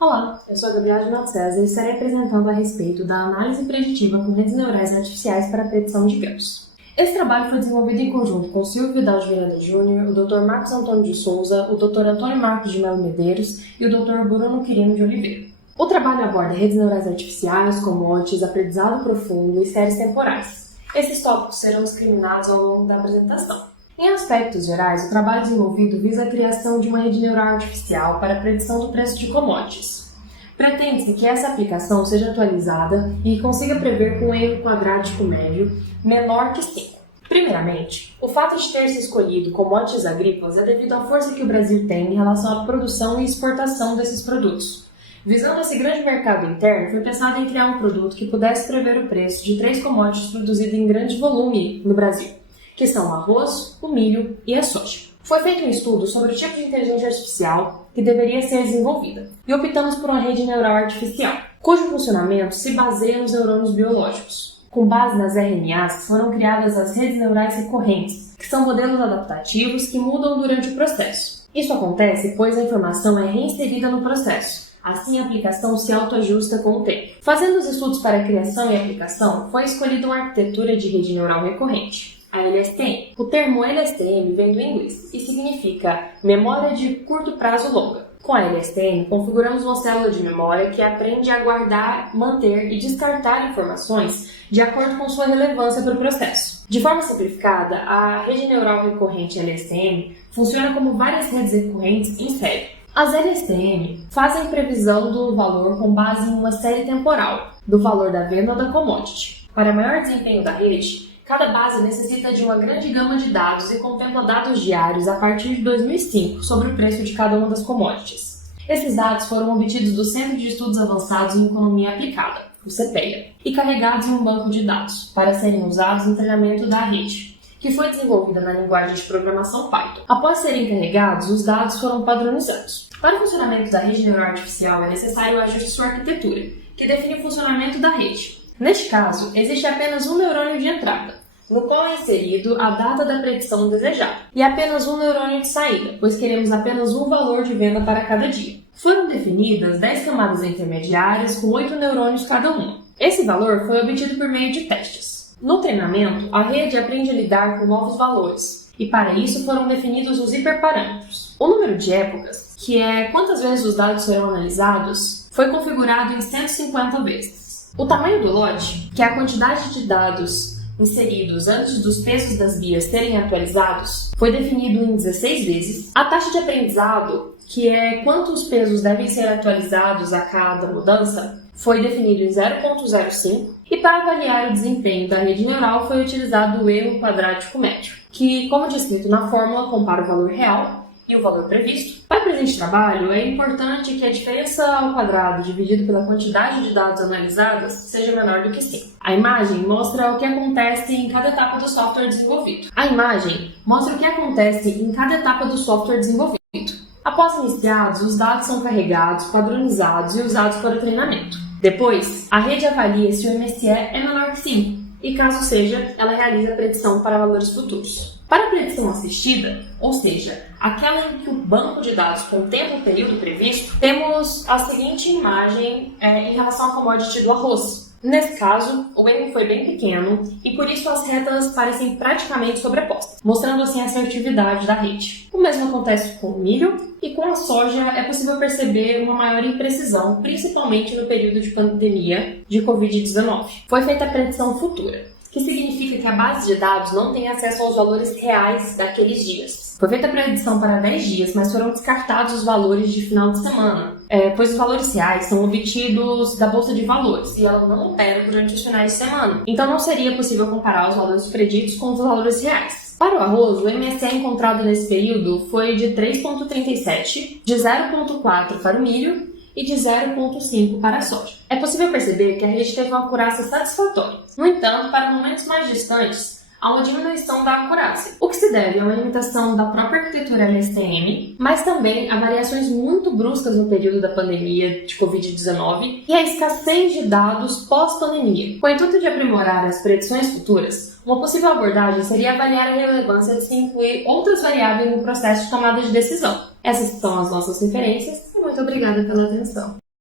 Olá, eu sou a Gabriela de Matos César e estarei apresentando a respeito da análise preditiva com redes neurais artificiais para a predição de ganhos. Esse trabalho foi desenvolvido em conjunto com Silvio Vidal de Miranda Júnior, o Dr. Marcos Antônio de Souza, o Dr. Antônio Marcos de Melo Medeiros e o Dr. Bruno Quirino de Oliveira. O trabalho aborda redes neurais artificiais, commodities, aprendizado profundo e séries temporais. Esses tópicos serão discriminados ao longo da apresentação. Em aspectos gerais, o trabalho desenvolvido visa a criação de uma rede neural artificial para a predição do preço de commodities. Pretende-se que essa aplicação seja atualizada e consiga prever com um erro quadrático médio menor que 5. Primeiramente, o fato de ter se escolhido commodities agrícolas é devido à força que o Brasil tem em relação à produção e exportação desses produtos. Visando esse grande mercado interno, foi pensado em criar um produto que pudesse prever o preço de 3 commodities produzidos em grande volume no Brasil, que são o arroz, o milho e a soja. Foi feito um estudo sobre o tipo de inteligência artificial que deveria ser desenvolvida, e optamos por uma rede neural artificial, cujo funcionamento se baseia nos neurônios biológicos. Com base nas RNAs, foram criadas as redes neurais recorrentes, que são modelos adaptativos que mudam durante o processo. Isso acontece pois a informação é reinserida no processo. Assim, a aplicação se autoajusta com o tempo. Fazendo os estudos para a criação e aplicação, foi escolhida uma arquitetura de rede neural recorrente, a LSTM. O termo LSTM vem do inglês e significa memória de curto prazo longa. Com a LSTM, configuramos uma célula de memória que aprende a guardar, manter e descartar informações de acordo com sua relevância para o processo. De forma simplificada, a rede neural recorrente LSTM funciona como várias redes recorrentes em série. As LSTM fazem previsão do valor com base em uma série temporal, do valor da venda ou da commodity. Para maior desempenho da rede, cada base necessita de uma grande gama de dados e contempla dados diários a partir de 2005 sobre o preço de cada uma das commodities. Esses dados foram obtidos do Centro de Estudos Avançados em Economia Aplicada, o CEPEA, e carregados em um banco de dados para serem usados no treinamento da rede, que foi desenvolvida na linguagem de programação Python. Após serem carregados, os dados foram padronizados. Para o funcionamento da rede neural artificial é necessário o ajuste de sua arquitetura, que define o funcionamento da rede. Neste caso, existe apenas um neurônio de entrada, no qual é inserido a data da predição desejada, e apenas um neurônio de saída, pois queremos apenas um valor de venda para cada dia. Foram definidas 10 camadas intermediárias com 8 neurônios cada uma. Esse valor foi obtido por meio de testes. No treinamento, a rede aprende a lidar com novos valores, e para isso foram definidos os hiperparâmetros. O número de épocas, que é quantas vezes os dados serão analisados, foi configurado em 150 vezes. O tamanho do lote, que é a quantidade de dados inseridos antes dos pesos das guias serem atualizados, foi definido em 16 vezes. A taxa de aprendizado, que é quantos pesos devem ser atualizados a cada mudança, foi definido em 0,05. E para avaliar o desempenho da rede neural foi utilizado o erro quadrático médio, que, como descrito na fórmula, compara o valor real e o valor previsto. Para o presente trabalho, é importante que a diferença ao quadrado dividido pela quantidade de dados analisados seja menor do que 5. A imagem mostra o que acontece em cada etapa do software desenvolvido. Após iniciados, os dados são carregados, padronizados e usados para o treinamento. Depois, a rede avalia se o MSE é menor que 5 e, caso seja, ela realiza a predição para valores futuros. Para a predição assistida, ou seja, aquela em que o banco de dados contempla o período previsto, temos a seguinte imagem em relação à commodity do arroz. Nesse caso, o erro foi bem pequeno e por isso as retas parecem praticamente sobrepostas, mostrando assim a assertividade da rede. O mesmo acontece com o milho e com a soja é possível perceber uma maior imprecisão, principalmente no período de pandemia de Covid-19. Foi feita a predição futura, que significa que a base de dados não tem acesso aos valores reais daqueles dias. Foi feita a predição para 10 dias, mas foram descartados os valores de final de semana, pois os valores reais são obtidos da Bolsa de Valores e ela não opera durante os finais de semana. Então não seria possível comparar os valores preditos com os valores reais. Para o arroz, o MSE encontrado nesse período foi de 3,37, de 0,4 para o milho e de 0,5 para a soja. É possível perceber que a rede teve uma acurácia satisfatória. No entanto, para momentos mais distantes, há uma diminuição da acurácia, o que se deve a uma limitação da própria arquitetura LSTM, mas também a variações muito bruscas no período da pandemia de Covid-19 e a escassez de dados pós-pandemia. Com o intuito de aprimorar as predições futuras, uma possível abordagem seria avaliar a relevância de se incluir outras variáveis no processo de tomada de decisão. Essas são as nossas referências e muito obrigada pela atenção.